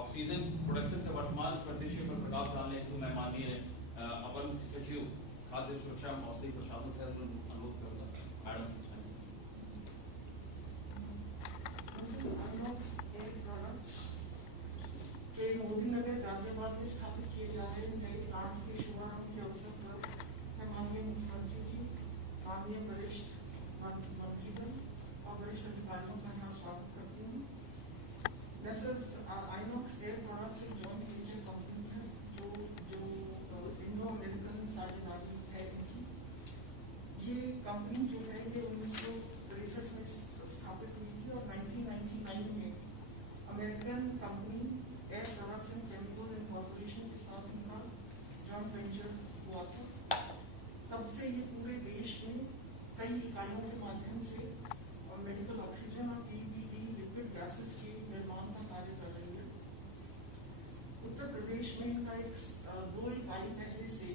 Oxygen production के वर्तमान परिदृश्य पर प्रकाश डालने हेतु मैं माननीय अपर मुख्य सचिव खाद्य सुरक्षा औषधि प्रशासन से अनुरोध करूंगा। मैडम मोदीनगर गाजियाबाद में स्थापित किए जा रहे नए प्लांट के शुभारंभ के अवसर पर मैं माननीय मुख्यमंत्री जी, माननीय वरिष्ठ मंत्रीगण और वरिष्ठ अधिकारियों का यहाँ स्वागत करती हूँ। आइनॉक्स एयर प्रोडक्ट्स एक जॉइंट वेंचर कंपनी है जो इंडो अमेरिकन साझेदारी है इनकी। ये कंपनी जो है ये 1963 में स्थापित हुई थी और 1999 में American company air products and chemical corporation के साथ इनका जॉइंट वेंचर हुआ था। तब से ये पूरे देश में कई इकाइयों के माध्यम से और मेडिकल ऑक्सीजन और पीपीई लिक्विड गैसेस के निर्माण का कार्य कर रही है। उत्तर प्रदेश में इनका दो इकाई पहले से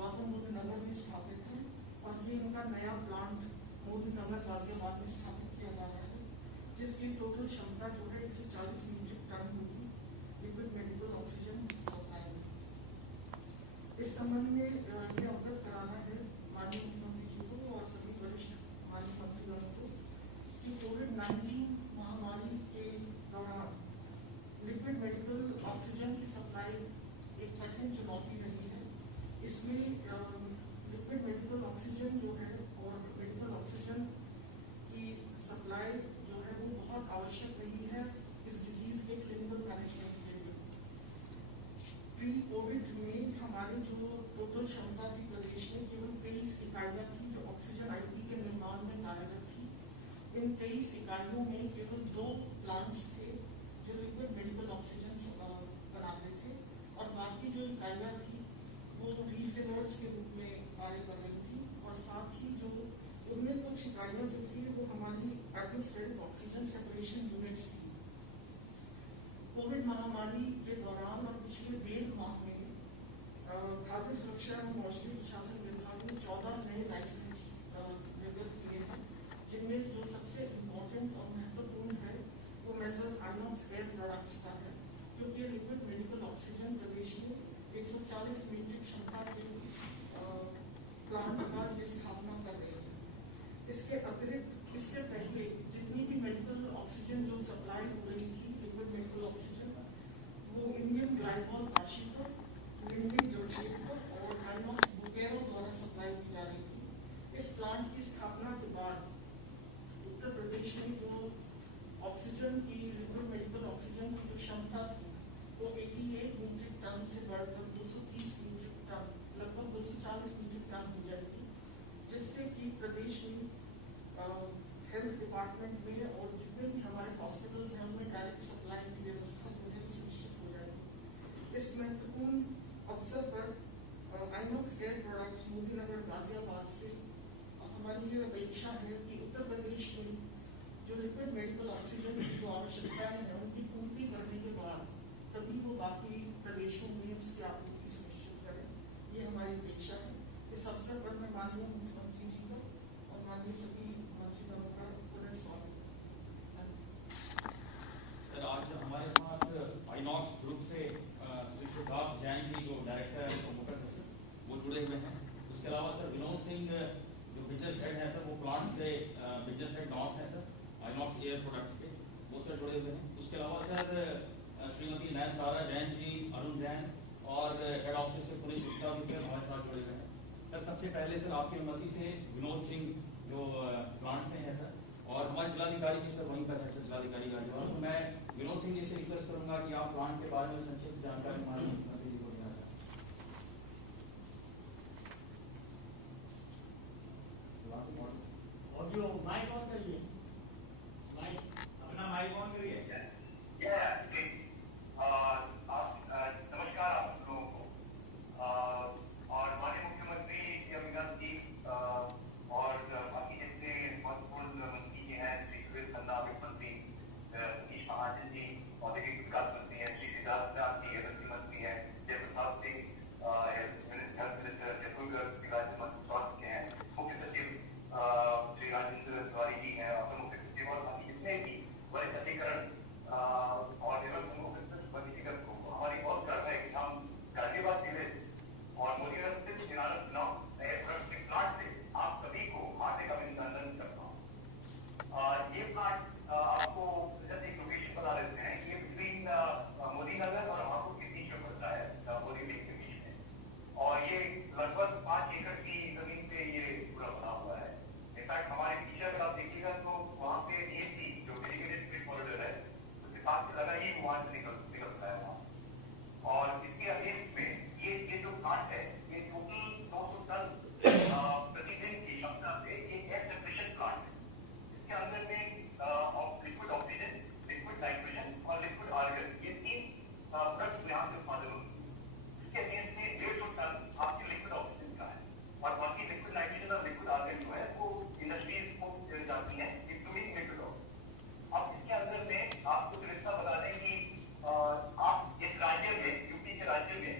मोदीनगर में स्थापित है और ये इनका नया प्लांट मोदीनगर गाजियाबाद में स्थापित किया जा रहा है, जिसकी टोटल क्षमता जो है 140 मीट्रिक टन होगी लिक्विड मेडिकल ऑक्सीजन सप्लाई। इस संबंध में ये अवगत कराना है माननीय मुख्यमंत्री जी को और सभी वरिष्ठ माननीय मंत्रीगण को कि कोविड-19 महामारी के दौरान लिक्विड मेडिकल ऑक्सीजन की सप्लाई एक कठिन चुनौती रही है। इसमें लिक्विड मेडिकल ऑक्सीजन जो है और मेडिकल ऑक्सीजन की सप्लाई जो है वो बहुत आवश्यक रही है इस डिजीज के क्लिनिकल मैनेजमेंट के लिए। प्री कोविड में हमारी जो टोटल क्षमता थी प्रदेश में केवल 23 इकाइयां थी जो ऑक्सीजन आईपी के निर्माण में कार्यरत थी। इन 23 इकाइयों में केवल 2 प्लांट्स थे जो लिक्विड मेडिकल ऑक्सीजन बनाते थे और बाकी जो इकाइयां थी वो रीफिलर्स के रूप में कार्य कर रही थी और साथ ही जो उनमें कुछ इकाइयां जो थी वो हमारी एटमॉस्फेरिक ऑक्सीजन सेपरेशन यूनिट्स थी। कोविड महामारी के दौरान और पिछले 1.5 माह में खाद्य सुरक्षा एवं औषधि प्रशासन विभाग ने 14 नए लाइसेंस निर्गत किए हैं, जिनमें जो सबसे इम्पोर्टेंट और महत्वपूर्ण है वो मेजर आइनॉक्स एयर प्रोडक्ट्स का है, क्योंकि लिक्विड मेडिकल ऑक्सीजन प्रदेश में 140 मीट्रिक क्षमता के प्लांट का स्थापना कर रही है। इसके अतिरिक्त इससे पहले जितनी भी मेडिकल ऑक्सीजन जो सप्लाई हो रही थी लिक्विड मेडिकल ऑक्सीजन वो Indian glycol Kashipur, Lindy Jamshedpur और आइनॉक्स बुकेरो द्वारा सप्लाई की जा रही थी। इस प्लांट की स्थापना के बाद उत्तर प्रदेश में जो ऑक्सीजन की लिक्विड मेडिकल ऑक्सीजन की जो क्षमता थी वो 88 मीट्रिक टन से बढ़कर 230 मीट्रिक टन लगभग 240 मीट्रिक टन हो जाएगी, जिससे कि प्रदेश में हेल्थ डिपार्टमेंट में और जितने भी हमारे हॉस्पिटल्स हैं उनमें डायरेक्ट सप्लाई की व्यवस्था जो है सुनिश्चित हो जाएगी। इस महत्वपूर्ण अवसर पर आइनॉक्स एयर प्रोडक्ट्स मोदीनगर गाजियाबाद से हमारी ये अपेक्षा है कि उत्तर प्रदेश में जो लिक्विड मेडिकल ऑक्सीजन की जो आवश्यकताएं हैं उनकी पूर्ति करने के बाद तभी वो बाकी प्रदेशों में उसकी आपूर्ति सुनिश्चित करें, ये हमारी अपेक्षा है। इस अवसर पर मैं माननीय मुख्यमंत्री जी का और माननीय सभी मंत्रीगणों का पुनः स्वागत सर, आज हमारे साथ आइनॉक्स ग्रुप से श्री सिद्धार्थ जैन जी जो डायरेक्टर एंड प्रमोटर है सर, वो जुड़े हुए हैं। उसके अलावा सर विनोद सिंह जो बिजनेस हेड है सर, वो प्लांट से बिजनेस हेड नॉर्थ है सर आइनॉक्स एयर प्रोडक्ट्स के, वो सर जुड़े हुए हैं। उसके अलावा सर श्रीमती नयनतारा जैन जी, अरुण जैन और हेड ऑफिस से पुनीत गुप्ता भी सर हमारे साथ जुड़े हुए हैं। सर सबसे पहले सर आपकी अनुमति से विनोद सिंह जो प्लांट से हैं सर और हमारे जिलाधिकारी भी सर वहीं पर है सर, जिलाधिकारी गाजियाबाद, तो मैं विनोद सिंह जी से रिक्वेस्ट करूंगा कि आप प्लांट के बारे में संक्षिप्त जानकारी माननीय मुख्यमंत्री जी को देना चाहें। ऑडियो माइक ऑन करिए, माइक अपना माइक ऑन करिए। नमस्कार आप लोगों को और माननीय मुख्यमंत्री की अभिनंदन जी और बाकी जितने महत्वपूर्ण मंत्री जी हैं, श्री सुरेश खन्ना वित्त मंत्री, सतीश महाजन जी औद्योगिक विकास मंत्री हैं, श्री सिद्धार्थ जी एनर्जी मंत्री हैं, मर्ज निकलता है वहाँ। और इसके अगेंस्ट में ये जो प्लांट है, ये टोटल 200 टन प्रतिदिन की क्षमता से एक एयर सेपरेशन प्लांट है। इसके अंदर में लिक्विड ऑक्सीजन, लिक्विड नाइट्रोजन और लिक्विड आर्गन, ये 3 प्रोडक्ट्स यहाँ से उत्पादन होते हैं। इसके अगेंस्ट में 150 टन आपके लिक्विड ऑक्सीजन का है, और बाकी लिक्विड नाइट्रोजन और लिक्विड आर्गन जो है वो इंडस्ट्रीज को जाती है, इंक्लूडिंग लिक्विड ऑक्सीजन। अब इसके अंदर में आपको जो हिस्सा बता दें कि आप इस राज्य में, यूपी के राज्य में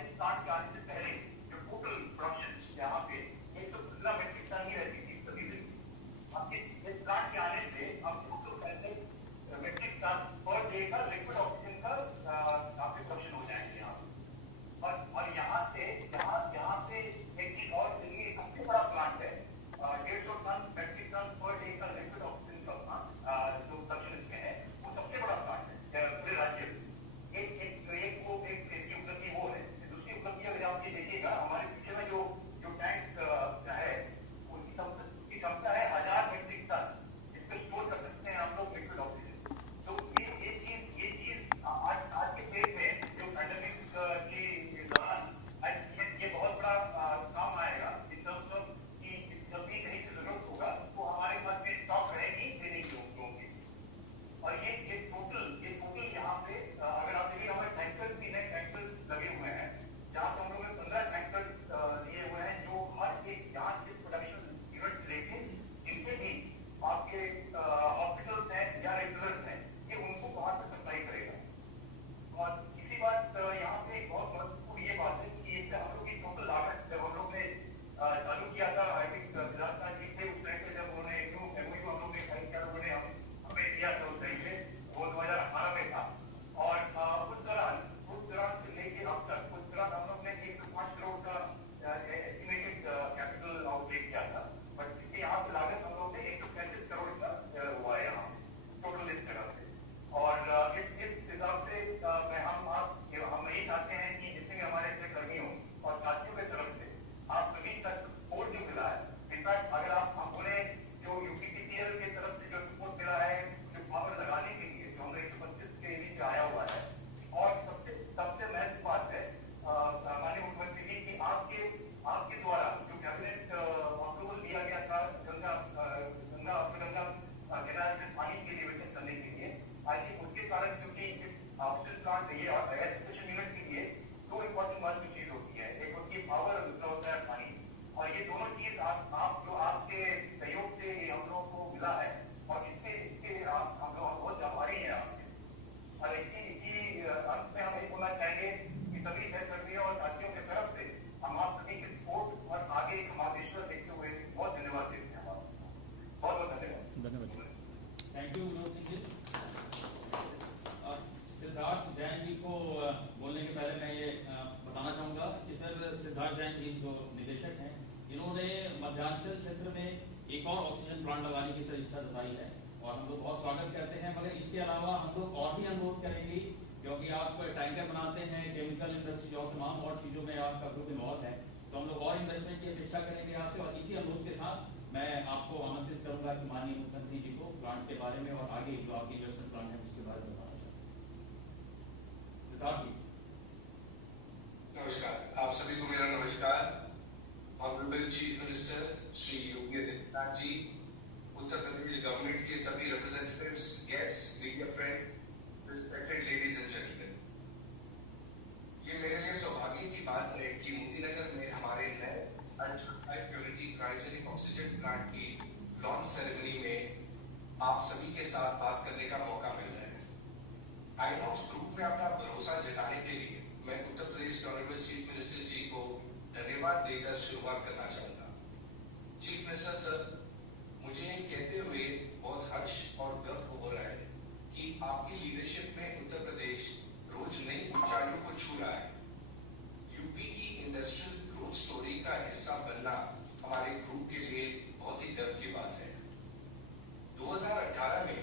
इस प्लांट के आने से पहले जो टोटल प्रोडक्शन यहाँ पे 115 मेट्रिक टन ही रहती थी प्रतिदिन। अब इस प्लांट के आने से अब 265 मेट्रिक टन पर डे का लिक्विड ऑक्सीजन का आपके प्रोडक्शन हो जाएंगे यहाँ पे। और यहाँ से एक चीज और, ये सबसे बड़ा प्लांट है, 150 ton metric ton per day का लिक्विड ऑक्सीजन का प्लांट जो प्रोडक्शन इसमें है, वो सबसे बड़ा प्लांट है पूरे राज्य में। एक इसकी उपलब्धि वो है। दूसरी उपलब्धि अगर आप ये देखिएगा, हमारे पीछे में जो टैंक है उसकी क्षमता है 1000 मेट्रिक टन, इसको स्टोर कर सकते हैं हम लोग लिक्विड ऑक्सीजन। तो ये चीज आज के डेट में जो पैंडेमिक के दौरान ये बहुत बड़ा काम आएगा इन टर्म्स ऑफ कि जब भी कहीं से जरूरत होगा तो हमारे पास में स्टॉक रहेगी देने की लोगों की। और ये टोटल यहाँ पे अगर आप देखिए, हमारे टैंकर्स भी नए टैंकर्स लगे हुए हैं, जहाँ पे हम लोगों ने 15 टैंकर्स लिए हुए हैं, जो हर एक यहाँ से प्रोडक्शन यूनिट लेके जितने भी आपके हॉस्पिटल्स हैं या रेगुलर्स हैं, ये उनको बाहर से सप्लाई करेगा। और इसी बात यहाँ पे एक बहुत महत्वपूर्ण ये बात है कि इससे हम लोग की टोटल लागत, जब हम लोग ने चालू किया था, आई थिंक सिद्धार्थ जी थे उस टाइम पे, जब उन्होंने MOU हम लोग ने साइन किया, उन्होंने हमें दिया था उस टाइम पे, वो 2018 में था। और उस दौरान से लेके अब तक हम लोग ने 105 करोड़ का एस्टिमेटेड कैपिटल आउटले किया था, बट इसके यहाँ पे लागत हम लोग ने 135 करोड़ का हुआ है यहाँ टोटल इस तरह से। और इस हिसाब से हम यही चाहते हैं कि जितने भी हमारे कर्मियों और साथियों की तरफ से आप सभी तक सपोर्ट जो मिला है, इनफैक्ट अगर आप हमने जो UPCCL की तरफ से जो सपोर्ट मिला है, जो पावर लगाने के लिए जो हमने 125 के नीचे आया हुआ है, और सबसे महत्वपूर्ण बात है माननीय मुख्यमंत्री जी की आपके द्वारा जो कैबिनेट अप्रूवल दिया गया था गंगा कैनाल में पानी के लिए करने के लिए, आई थिंक उसके कारण क्योंकि ऑक्सीजन प्लांट ये और एयर सेपरेशन यूनिट के लिए 2 इंपॉर्टेंट बात की चीज होती है, एक होती है पावर और दूसरा होता है पानी। और ये दोनों चीज आप जो आपके सहयोग से हम लोगों को मिला है, और इसके हम लोग बहुत आभारी हैं आपके। और इसी अंत में हम यही बोलना चाहेंगे कि सभी सहकर्मियों और साथियों की तरफ से हम आप सभी के सपोर्ट और आगे महादेश्वर देखते हुए बहुत धन्यवाद देते हैं। बहुत बहुत धन्यवाद। Thank you Vinod Singh ji. सिद्धार्थ जैन जी को बोलने के पहले मैं ये बताना चाहूंगा कि सर सिद्धार्थ जैन जी जो निदेशक हैं, इन्होंने मध्यांचल क्षेत्र में एक और ऑक्सीजन प्लांट लगाने की सर इच्छा जताई है, और हम लोग बहुत स्वागत करते हैं। मगर इसके अलावा हम लोग और भी अनुरोध करेंगे, क्योंकि आप टैंकर बनाते हैं, केमिकल इंडस्ट्री और तमाम और चीजों में आपका ग्रुप इन्वॉल्व है, तो हम लोग और इन्वेस्टमेंट की अपेक्षा करेंगे आपसे। और इसी अनुरोध के साथ मैं आपको आमंत्रित करूंगा कि माननीय मुख्यमंत्री जी को प्लांट के बारे में और आगे जो आपकी इन्वेस्टमेंट प्लान है उसके बारे में बताना चाहते हैं। सिद्धार्थ जी। नमस्कार, आप सभी को मेरा नमस्कार। Honourable chief minister Shri Yogi Adityanath ji, Uttar Pradesh government के सभी representatives, guest, media friend, respected ladies and gentleman, ये मेरे लिए सौभाग्य की बात है कि मोदीनगर में हमारे नए ultra high purity cryogenic oxygen plant की लॉन्च सेरेमनी में आप सभी के साथ बात करने का मौका मिल रहा है। आइनॉक्स ग्रुप में अपना भरोसा जताने के लिए मैं उत्तर प्रदेश के ऑनरेबल चीफ मिनिस्टर जी को धन्यवाद देकर शुरुआत करना चाहूंगा। चीफ मिनिस्टर सर, मुझे कहते हुए बहुत हर्ष और गर्व हो रहा है कि आपकी लीडरशिप में उत्तर प्रदेश रोज नई ऊंचाइयों को छू रहा है। यूपी की इंडस्ट्रियल ग्रोथ स्टोरी का हिस्सा बनना हमारे ग्रुप के लिए बहुत ही गर्व की बात है। 2018 में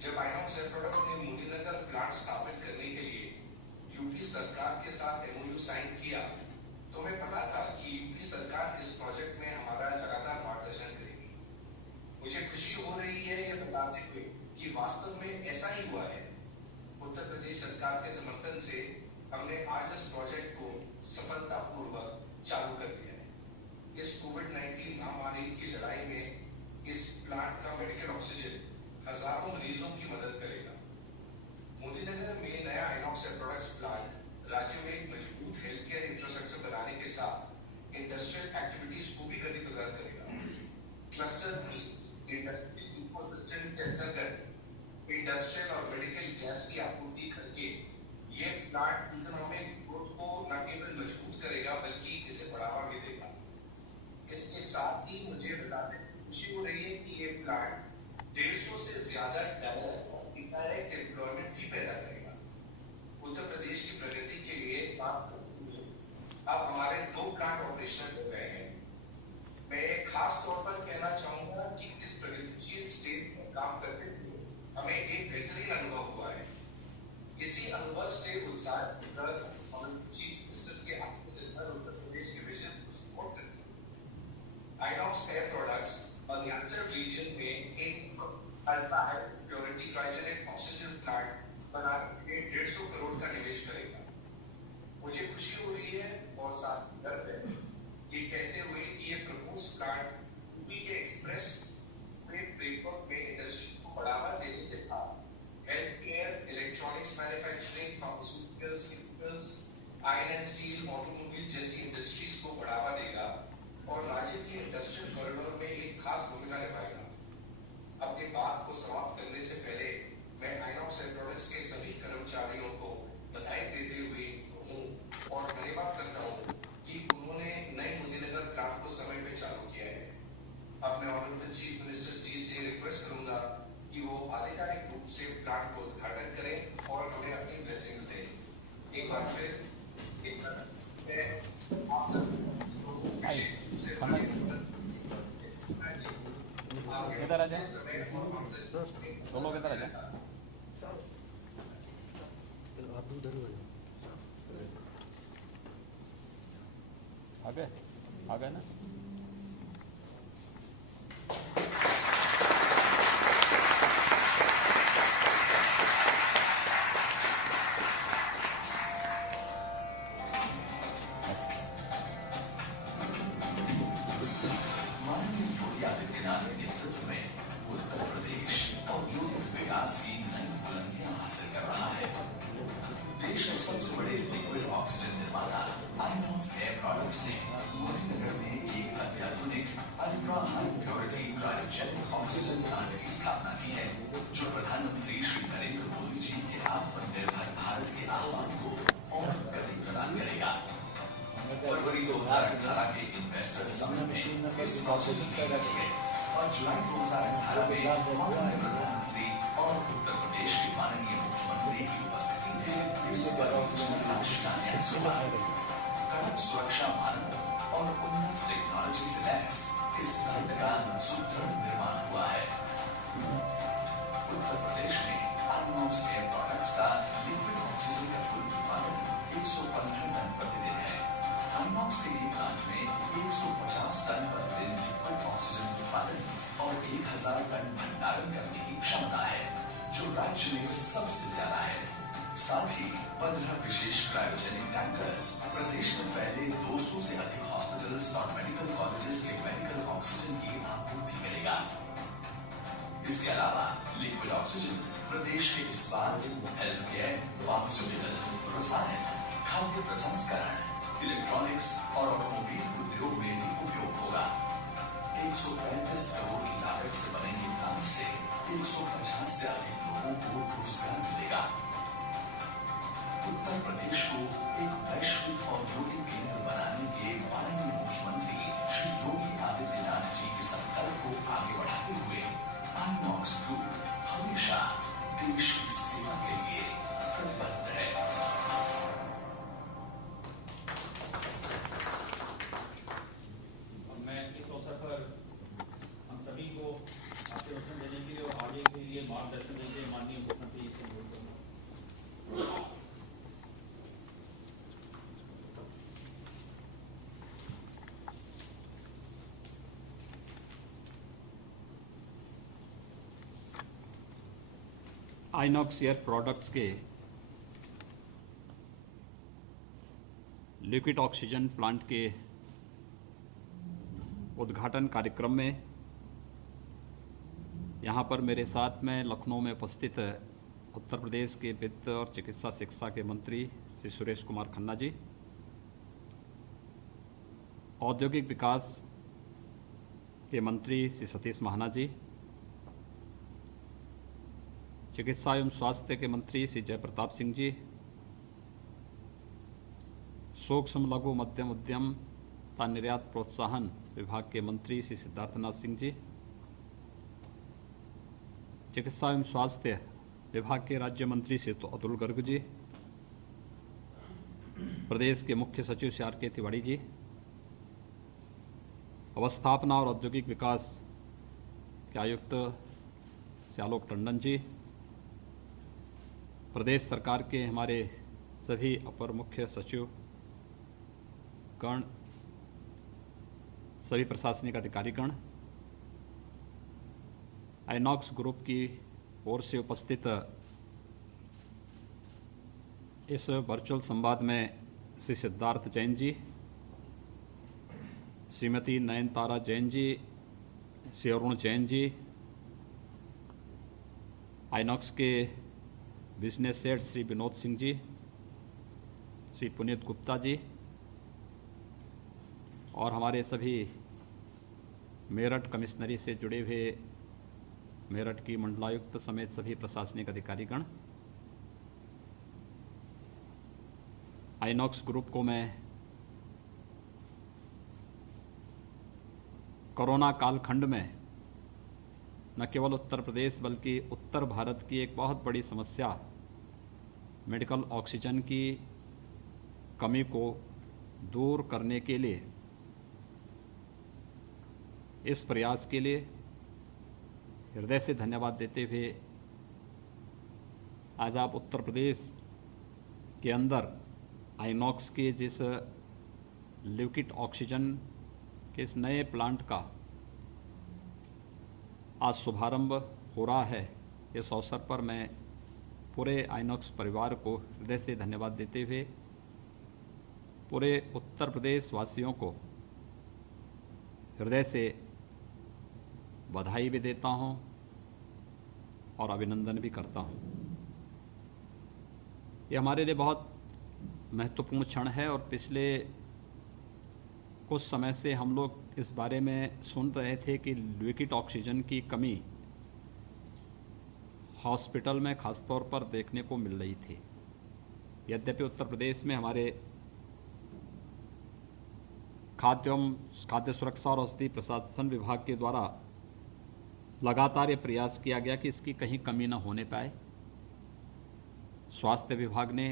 जब आइनॉक्स एयर प्रोडक्ट्स ने मोदीनगर प्लांट स्थापित करने के लिए यूपी सरकार के साथ MOU साइन किया, तो हमें पता था कि यूपी सरकार इस प्रोजेक्ट में हमारा लगातार मार्गदर्शन करेगी। मुझे खुशी हो रही है ये बताते हुए कि वास्तव में ऐसा ही हुआ है। उत्तर प्रदेश सरकार के समर्थन से हमने आज इस प्रोजेक्ट को सफलतापूर्वक चालू कर दिया है। इस कोविड-19 महामारी की लड़ाई में इस प्लांट का मेडिकल ऑक्सीजन हजारों मरीजों की मदद करेगा। मोदीनगर में नया आइनॉक्स एयर प्रोडक्ट्स प्लांट राज्य में एक मजबूत हेल्थ केयर इंफ्रास्ट्रक्चर बनाने के साथ इंडस्ट्रियल एक्टिविटीज को भी गति प्रदान करेगा। क्लस्टर बेस्ड इंडस्ट्रियल इकोसिस्टम के अंतर्गत इंडस्ट्रियल और मेडिकल गैस की आपूर्ति करके ये प्लांट इकोनॉमिक ग्रोथ को न केवल मजबूत करेगा बल्कि इसे बढ़ावा भी देगा। इसके साथ ही मुझे बताने में खुशी हो रही है कि ये प्लांट 150 से ज्यादा डायरेक्ट और इनडायरेक्ट एम्प्लॉयमेंट भी पैदा करेगा। उत्तर प्रदेश की प्रगति के लिए काम करते हुए अब हमारे 2 प्लांट ऑपरेशनल हो गए हैं। मैं खास तौर पर कहना चाहूंगा कि इस प्रगतिशील स्टेट में काम करते हुए हमें एक बेहतरीन अनुभव हुआ है। इसी अनुभव से उत्साह और चीफ मिनिस्टर के आत्मनिर्भर उत्तर प्रदेश के विजन को सपोर्ट करते हैं। Inox air products Arunachal region में एक ultra high purity cryogenic oxygen plant बनाने के 150 करोड़ का निवेश करेगा। मुझे खुशी हो रही है और साथ गर्व है ये कहते हुए कि ये प्रपोज प्लांट यूपी के एक्सप्रेस फ्रेमवर्क में इंडस्ट्रीज को बढ़ावा देने के साथ health care, electronics manufacturing, pharmaceuticals, chemicals, iron and steel, automobile जैसी इंडस्ट्रीज को बढ़ावा देगा और राज्य के इंडस्ट्रियल कॉरिडोर में एक खास भूमिका निभाएगा। अपनी बात को समाप्त करने से पहले मैं आइनॉक्स एयर प्रोडक्ट्स के सभी कर्मचारियों को बधाई देते हुए हूँ और धन्यवाद करता हूँ कि उन्होंने नए मोदीनगर प्लांट को समय पे चालू किया है। अब मैं ऑनरेबल चीफ मिनिस्टर जी से रिक्वेस्ट करूंगा कि वो आधिकारिक रूप से प्लांट को उद्घाटन करें और हमें अपनी ब्लेसिंग्स दें। एक बार फिर एक बार मैं आप सब किधर आ जाए, दोनों किधर आ जाए, आ गए ना। माननीय योगी आदित्यनाथ के नेतृत्व में उत्तर प्रदेश औद्योगिक विकास की नई बुलंदियां हासिल कर रहा है। देश के सबसे बड़े लिक्विड ऑक्सीजन निर्माता आइनॉक्स एयर प्रोडक्ट्स ने मोदीनगर में एक अत्याधुनिक ultra high purity cryogenic oxygen plant की स्थापना की है, जो प्रधानमंत्री श्री नरेंद्र मोदी जी के आत्मनिर्भर भारत के आह्वान को और गति प्रदान करेगा। फरवरी 2018 के इन्वेस्टर समिट में इस प्रोजेक्ट की रखी गई और जुलाई 2018 में माननीय प्रधानमंत्री और उत्तर प्रदेश के माननीय मुख्यमंत्री की उपस्थिति में इस परियोजना का शिलान्यास हुआ। कड़क सुरक्षा मानकों और उन्नत टेक्नोलॉजी से लैस इस प्लांट का सुदृढ़ निर्माण हुआ है। उत्तर प्रदेश में आइनॉक्स एयर प्रोडक्ट्स का लिक्विड ऑक्सीजन का कुल उत्पादन 115 टन प्रतिदिन है। आइनॉक्स के ये प्लांट में 150 टन प्रतिदिन लिक्विड ऑक्सीजन उत्पादन और 1000 टन भंडारण करने की क्षमता है, जो राज्य में सबसे ज्यादा है। साथ ही 15 विशेष क्रायोजेनिक टैंकर्स प्रदेश में फैले 200 से अधिक हॉस्पिटल्स और मेडिकल कॉलेजेस के मेडिकल ऑक्सीजन की आपूर्ति करेगा। इसके अलावा लिक्विड ऑक्सीजन प्रदेश के इस्पात, हेल्थ केयर, फार्मास्यूटिकल, रसायन, खाद्य प्रसंस्करण, इलेक्ट्रॉनिक्स और ऑटोमोबाइल उद्योग में भी उपयोग होगा। 135 करोड़ की लागत से बनेंगे प्लांट से 150 से अधिक लोगों को रोजगार मिलेगा। उत्तर प्रदेश को एक वैश्विक औद्योगिक केंद्र बनाने के माननीय मुख्यमंत्री श्री योगी आदित्यनाथ जी के संकल्प को आगे बढ़ाते हुए आइनॉक्स ग्रुप हमेशा देश की सेवा के लिए प्रतिबद्ध है। मैं इस अवसर पर हम सभी को आशीर्वाद देने के लिए और आगे के लिए मार्गदर्शन देने के लिए माननीय मुख्यमंत्री से अनुरोध करूंगा। आइनॉक्स एयर प्रोडक्ट्स के लिक्विड ऑक्सीजन प्लांट के उद्घाटन कार्यक्रम में यहाँ पर मेरे साथ में लखनऊ में उपस्थित उत्तर प्रदेश के वित्त और चिकित्सा शिक्षा के मंत्री श्री सुरेश कुमार खन्ना जी, औद्योगिक विकास के मंत्री श्री सतीश महाना जी, चिकित्सा एवं स्वास्थ्य के मंत्री श्री जयप्रताप सिंह जी, सूक्ष्म लघु मध्यम उद्यम तथा निर्यात प्रोत्साहन विभाग के मंत्री श्री सिद्धार्थनाथ सिंह जी, चिकित्सा एवं स्वास्थ्य विभाग के राज्य मंत्री श्री अतुल गर्ग जी, प्रदेश के मुख्य सचिव श्री आर के तिवारी जी, अवस्थापना और औद्योगिक विकास के आयुक्त श्री आलोक टंडन जी, प्रदेश सरकार के हमारे सभी अपर मुख्य सचिव गण, सभी प्रशासनिक अधिकारीगण, आइनॉक्स ग्रुप की ओर से उपस्थित इस वर्चुअल संवाद में श्री सिद्धार्थ जैन जी, श्रीमती नयनतारा जैन जी, श्री अरुण जैन जी, आइनॉक्स के बिजनेस हेड श्री विनोद सिंह जी, श्री पुनीत गुप्ता जी और हमारे सभी मेरठ कमिश्नरी से जुड़े हुए मेरठ की मंडलायुक्त समेत सभी प्रशासनिक अधिकारीगण, आइनॉक्स ग्रुप को मैं कोरोना कालखंड में न केवल उत्तर प्रदेश बल्कि उत्तर भारत की एक बहुत बड़ी समस्या मेडिकल ऑक्सीजन की कमी को दूर करने के लिए, इस प्रयास के लिए हृदय से धन्यवाद देते हुए आज आप उत्तर प्रदेश के अंदर आइनॉक्स के जिस लिक्विड ऑक्सीजन के इस नए प्लांट का आज शुभारंभ हो रहा है, इस अवसर पर मैं पूरे आइनॉक्स परिवार को हृदय से धन्यवाद देते हुए पूरे उत्तर प्रदेश वासियों को हृदय से बधाई भी देता हूं और अभिनंदन भी करता हूं। ये हमारे लिए बहुत महत्वपूर्ण क्षण है और पिछले कुछ समय से हम लोग इस बारे में सुन रहे थे कि लिक्विड ऑक्सीजन की कमी हॉस्पिटल में खासतौर पर देखने को मिल रही थी। यद्यपि उत्तर प्रदेश में हमारे खाद्य सुरक्षा और औषधि प्रशासन विभाग के द्वारा लगातार ये प्रयास किया गया कि इसकी कहीं कमी न होने पाए। स्वास्थ्य विभाग ने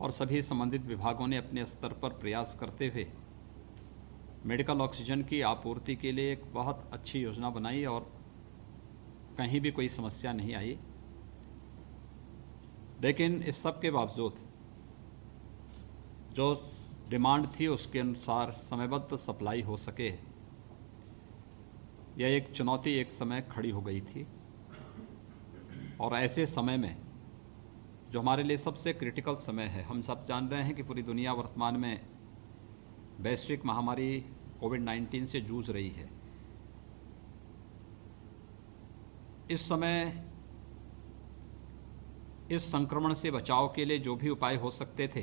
और सभी संबंधित विभागों ने अपने स्तर पर प्रयास करते हुए मेडिकल ऑक्सीजन की आपूर्ति के लिए एक बहुत अच्छी योजना बनाई और कहीं भी कोई समस्या नहीं आई। लेकिन इस सब के बावजूद जो डिमांड थी उसके अनुसार समयबद्ध सप्लाई हो सके, यह एक चुनौती एक समय खड़ी हो गई थी। और ऐसे समय में जो हमारे लिए सबसे क्रिटिकल समय है, हम सब जान रहे हैं कि पूरी दुनिया वर्तमान में वैश्विक महामारी कोविड-19 से जूझ रही है। इस समय इस संक्रमण से बचाव के लिए जो भी उपाय हो सकते थे,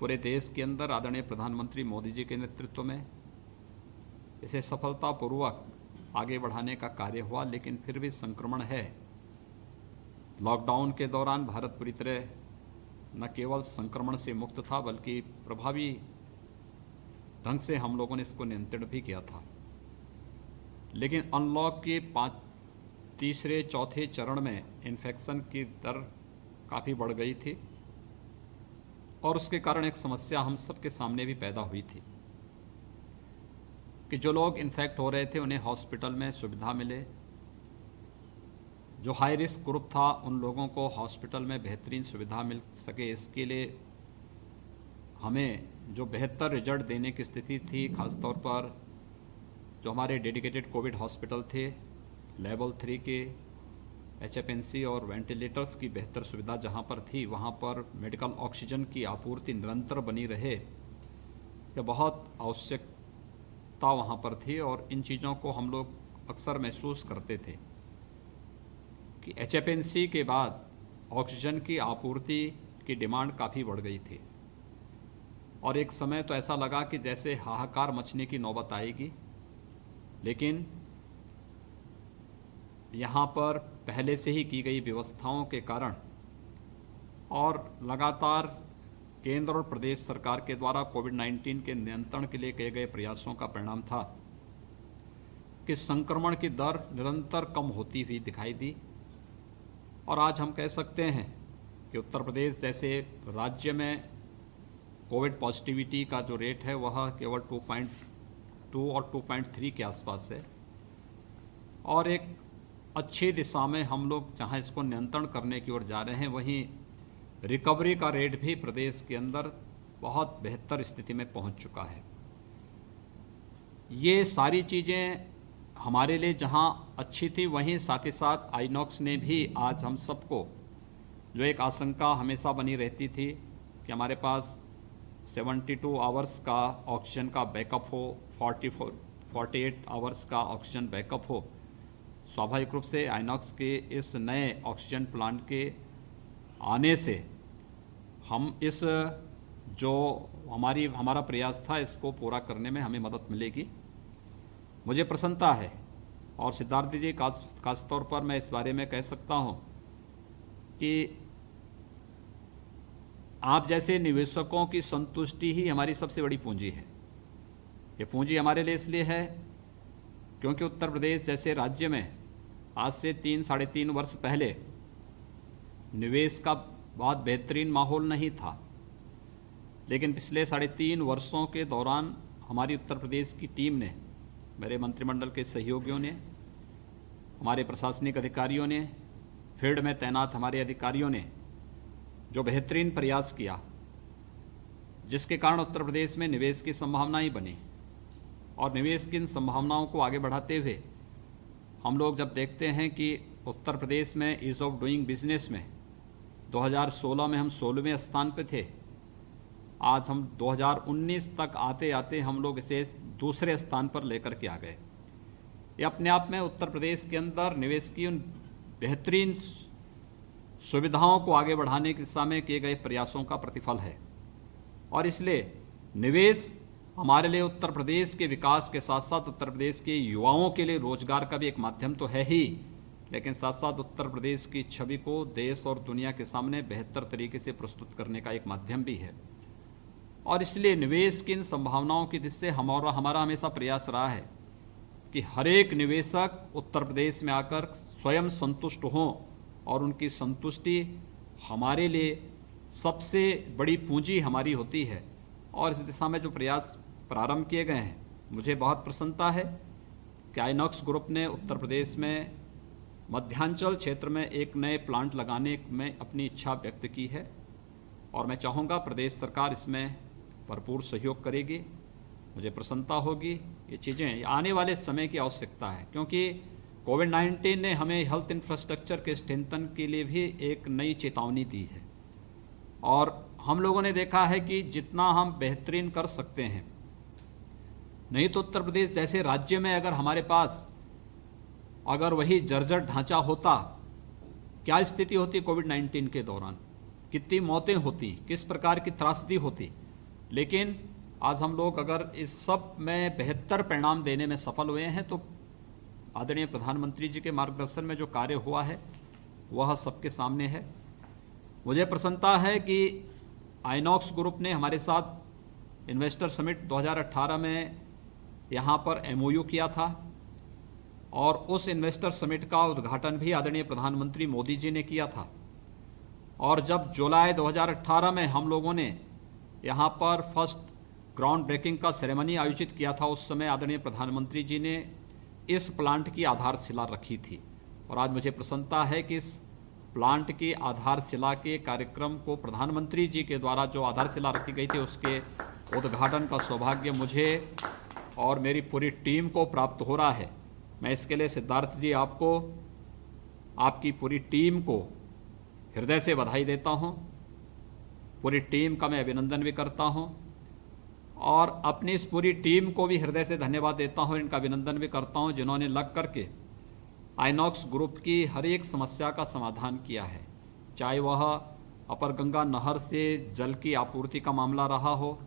पूरे देश के अंदर आदरणीय प्रधानमंत्री मोदी जी के नेतृत्व में इसे सफलतापूर्वक आगे बढ़ाने का कार्य हुआ। लेकिन फिर भी संक्रमण है। लॉकडाउन के दौरान भारत पूरी तरह न केवल संक्रमण से मुक्त था बल्कि प्रभावी ढंग से हम लोगों ने इसको नियंत्रण भी किया था। लेकिन अनलॉक के तीसरे चौथे चरण में इन्फेक्शन की दर काफ़ी बढ़ गई थी और उसके कारण एक समस्या हम सब के सामने भी पैदा हुई थी कि जो लोग इन्फेक्ट हो रहे थे उन्हें हॉस्पिटल में सुविधा मिले, जो हाई रिस्क ग्रुप था उन लोगों को हॉस्पिटल में बेहतरीन सुविधा मिल सके। इसके लिए हमें जो बेहतर रिजल्ट देने की स्थिति थी, खासतौर पर जो हमारे डेडिकेटेड कोविड हॉस्पिटल थे, लेवल 3 के HFNC और वेंटिलेटर्स की बेहतर सुविधा जहां पर थी वहां पर मेडिकल ऑक्सीजन की आपूर्ति निरंतर बनी रहे, यह बहुत आवश्यकता वहां पर थी। और इन चीज़ों को हम लोग अक्सर महसूस करते थे कि HFNC के बाद ऑक्सीजन की आपूर्ति की डिमांड काफ़ी बढ़ गई थी और एक समय तो ऐसा लगा कि जैसे हाहाकार मचने की नौबत आएगी। लेकिन यहाँ पर पहले से ही की गई व्यवस्थाओं के कारण और लगातार केंद्र और प्रदेश सरकार के द्वारा कोविड-19 के नियंत्रण के लिए किए गए प्रयासों का परिणाम था कि संक्रमण की दर निरंतर कम होती हुई दिखाई दी। और आज हम कह सकते हैं कि उत्तर प्रदेश जैसे राज्य में कोविड पॉजिटिविटी का जो रेट है वह केवल 2.2 और 2.3 के आसपास है और एक अच्छी दिशा में हम लोग जहां इसको नियंत्रण करने की ओर जा रहे हैं, वहीं रिकवरी का रेट भी प्रदेश के अंदर बहुत बेहतर स्थिति में पहुंच चुका है। ये सारी चीज़ें हमारे लिए जहां अच्छी थी, वहीं साथ ही साथ आइनॉक्स ने भी आज हम सबको, जो एक आशंका हमेशा बनी रहती थी कि हमारे पास 72 आवर्स का ऑक्सीजन का बैकअप हो, 48 आवर्स का ऑक्सीजन बैकअप हो, स्वाभाविक रूप से आइनॉक्स के इस नए ऑक्सीजन प्लांट के आने से हम इस जो हमारा प्रयास था इसको पूरा करने में हमें मदद मिलेगी। मुझे प्रसन्नता है और सिद्धार्थ जी खास तौर पर मैं इस बारे में कह सकता हूं कि आप जैसे निवेशकों की संतुष्टि ही हमारी सबसे बड़ी पूंजी है। ये पूंजी हमारे लिए इसलिए है क्योंकि उत्तर प्रदेश जैसे राज्य में आज से 3-3.5 वर्ष पहले निवेश का बहुत बेहतरीन माहौल नहीं था, लेकिन पिछले 3.5 वर्षों के दौरान हमारी उत्तर प्रदेश की टीम ने, मेरे मंत्रिमंडल के सहयोगियों ने, हमारे प्रशासनिक अधिकारियों ने, फील्ड में तैनात हमारे अधिकारियों ने जो बेहतरीन प्रयास किया, जिसके कारण उत्तर प्रदेश में निवेश की संभावनाएं बनी। और निवेश की इन संभावनाओं को आगे बढ़ाते हुए हम लोग जब देखते हैं कि उत्तर प्रदेश में ईज़ ऑफ डूइंग बिजनेस में 2016 में हम 16वें स्थान पे थे, आज हम 2019 तक आते आते हम लोग इसे दूसरे स्थान पर लेकर के आ गए। ये अपने आप में उत्तर प्रदेश के अंदर निवेश की उन बेहतरीन सुविधाओं को आगे बढ़ाने की दिशा में किए गए प्रयासों का प्रतिफल है। और इसलिए निवेश हमारे लिए उत्तर प्रदेश के विकास के साथ साथ उत्तर प्रदेश के युवाओं के लिए रोजगार का भी एक माध्यम तो है ही, लेकिन साथ साथ उत्तर प्रदेश की छवि को देश और दुनिया के सामने बेहतर तरीके से प्रस्तुत करने का एक माध्यम भी है। और इसलिए निवेश की इन संभावनाओं की दिशा से हमारा हमेशा प्रयास रहा है कि हर एक निवेशक उत्तर प्रदेश में आकर स्वयं संतुष्ट हों और उनकी संतुष्टि हमारे लिए सबसे बड़ी पूंजी हमारी होती है। और इस दिशा में जो प्रयास प्रारंभ किए गए हैं, मुझे बहुत प्रसन्नता है कि आइनॉक्स ग्रुप ने उत्तर प्रदेश में मध्यांचल क्षेत्र में एक नए प्लांट लगाने में अपनी इच्छा व्यक्त की है और मैं चाहूँगा प्रदेश सरकार इसमें भरपूर सहयोग करेगी। मुझे प्रसन्नता होगी। ये चीज़ें आने वाले समय की आवश्यकता है क्योंकि कोविड-19 ने हमें हेल्थ इंफ्रास्ट्रक्चर के स्ट्रेंथन के लिए भी एक नई चेतावनी दी है और हम लोगों ने देखा है कि जितना हम बेहतरीन कर सकते हैं, नहीं तो उत्तर प्रदेश जैसे राज्य में अगर हमारे पास अगर वही जर्जर ढांचा होता, क्या स्थिति होती कोविड-19 के दौरान, कितनी मौतें होती, किस प्रकार की त्रासदी होती। लेकिन आज हम लोग अगर इस सब में बेहतर परिणाम देने में सफल हुए हैं तो आदरणीय प्रधानमंत्री जी के मार्गदर्शन में जो कार्य हुआ है वह सबके सामने है। मुझे प्रसन्नता है कि आइनॉक्स ग्रुप ने हमारे साथ इन्वेस्टर समिट 2018 में यहाँ पर MOU किया था और उस इन्वेस्टर समिट का उद्घाटन भी आदरणीय प्रधानमंत्री मोदी जी ने किया था। और जब जुलाई 2018 में हम लोगों ने यहाँ पर फर्स्ट ग्राउंड ब्रेकिंग का सेरेमनी आयोजित किया था, उस समय आदरणीय प्रधानमंत्री जी ने इस प्लांट की आधारशिला रखी थी। और आज मुझे प्रसन्नता है कि इस प्लांट की आधारशिला के कार्यक्रम को प्रधानमंत्री जी के द्वारा जो आधारशिला रखी गई थी उसके उद्घाटन का सौभाग्य मुझे और मेरी पूरी टीम को प्राप्त हो रहा है। मैं इसके लिए सिद्धार्थ जी आपको आपकी पूरी टीम को हृदय से बधाई देता हूं। पूरी टीम का मैं अभिनंदन भी करता हूं और अपनी इस पूरी टीम को भी हृदय से धन्यवाद देता हूं, इनका अभिनंदन भी करता हूं जिन्होंने लग करके आइनॉक्स ग्रुप की हर एक समस्या का समाधान किया है, चाहे वह अपर गंगा नहर से जल की आपूर्ति का मामला रहा हो,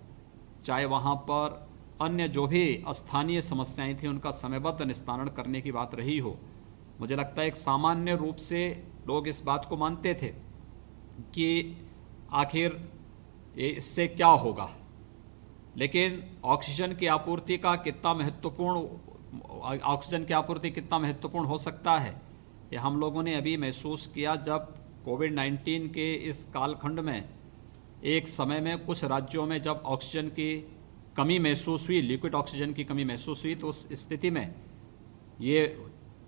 चाहे वहां पर अन्य जो भी स्थानीय समस्याएं थी उनका समयबद्ध निस्तारण करने की बात रही हो। मुझे लगता है एक सामान्य रूप से लोग इस बात को मानते थे कि आखिर इससे क्या होगा, लेकिन ऑक्सीजन की आपूर्ति कितना महत्वपूर्ण हो सकता है ये हम लोगों ने अभी महसूस किया जब कोविड-19 के इस कालखंड में एक समय में कुछ राज्यों में जब ऑक्सीजन की कमी महसूस हुई, लिक्विड ऑक्सीजन की कमी महसूस हुई, तो उस स्थिति में ये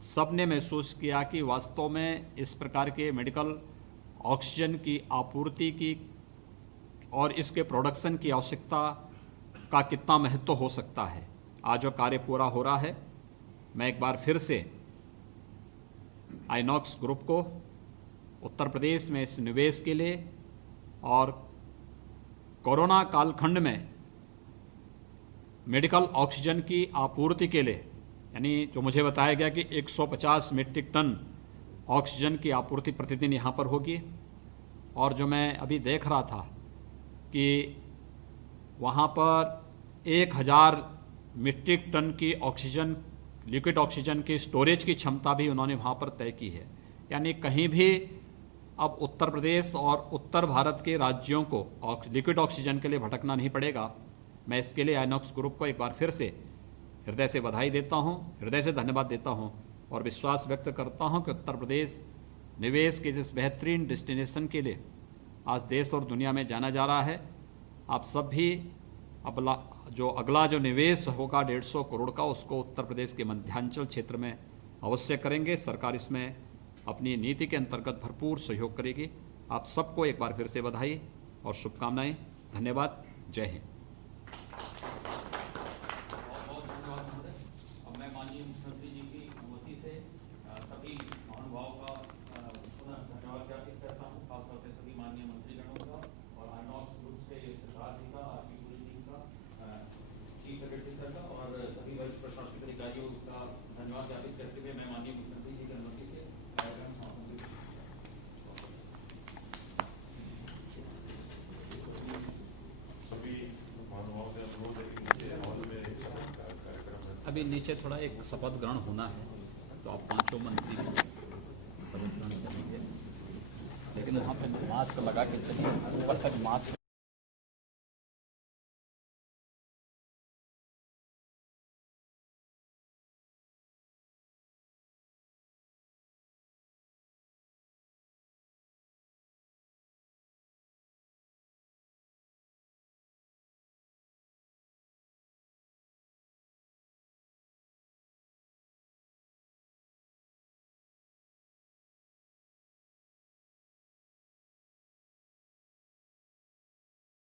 सब ने महसूस किया कि वास्तव में इस प्रकार के मेडिकल ऑक्सीजन की आपूर्ति की और इसके प्रोडक्शन की आवश्यकता का कितना महत्व हो सकता है। आज जो कार्य पूरा हो रहा है, मैं एक बार फिर से आइनॉक्स ग्रुप को उत्तर प्रदेश में इस निवेश के लिए और कोरोना कालखंड में मेडिकल ऑक्सीजन की आपूर्ति के लिए, यानी जो मुझे बताया गया कि 150 मीट्रिक टन ऑक्सीजन की आपूर्ति प्रतिदिन यहाँ पर होगी, और जो मैं अभी देख रहा था कि वहाँ पर 1000 मीट्रिक टन की ऑक्सीजन, लिक्विड ऑक्सीजन की स्टोरेज की क्षमता भी उन्होंने वहाँ पर तय की है। यानी कहीं भी अब उत्तर प्रदेश और उत्तर भारत के राज्यों को लिक्विड ऑक्सीजन के लिए भटकना नहीं पड़ेगा। मैं इसके लिए आइनॉक्स ग्रुप को एक बार फिर से हृदय से बधाई देता हूं, हृदय से धन्यवाद देता हूं और विश्वास व्यक्त करता हूं कि उत्तर प्रदेश निवेश के जिस बेहतरीन डेस्टिनेशन के लिए आज देश और दुनिया में जाना जा रहा है, आप सब भी अगला जो निवेश होगा 150 करोड़ का, उसको उत्तर प्रदेश के मध्यांचल क्षेत्र में अवश्य करेंगे। सरकार इसमें अपनी नीति के अंतर्गत भरपूर सहयोग करेगी। आप सबको एक बार फिर से बधाई और शुभकामनाएं। धन्यवाद। जय हिंद। बहुत धन्यवाद महोदय। अब मैं माननीय मुख्यमंत्री जी की अनुमति से सभी महानुभावों का पुनः धन्यवाद ज्ञापित करता हूँ, खासतौर से सभी माननीय मंत्रीगणों का और आइनॉक्स ग्रुप से सिद्धार्थ जी का, आपकी पूरी टीम का, चीफ सेक्रेटरी सर का और सभी वरिष्ठ प्रशासनिक अधिकारियों का धन्यवाद ज्ञापित करते हुए मैं माननीय मुख्यमंत्री जी की अनुमति से कार्यक्रम समापन करता हूं। अभी नीचे थोड़ा एक शपथ ग्रहण होना है, तो आप पांचों मंत्री शपथ ग्रहण करेंगे, लेकिन वहाँ पे मास्क लगा के चलिए, ऊपर तक मास्क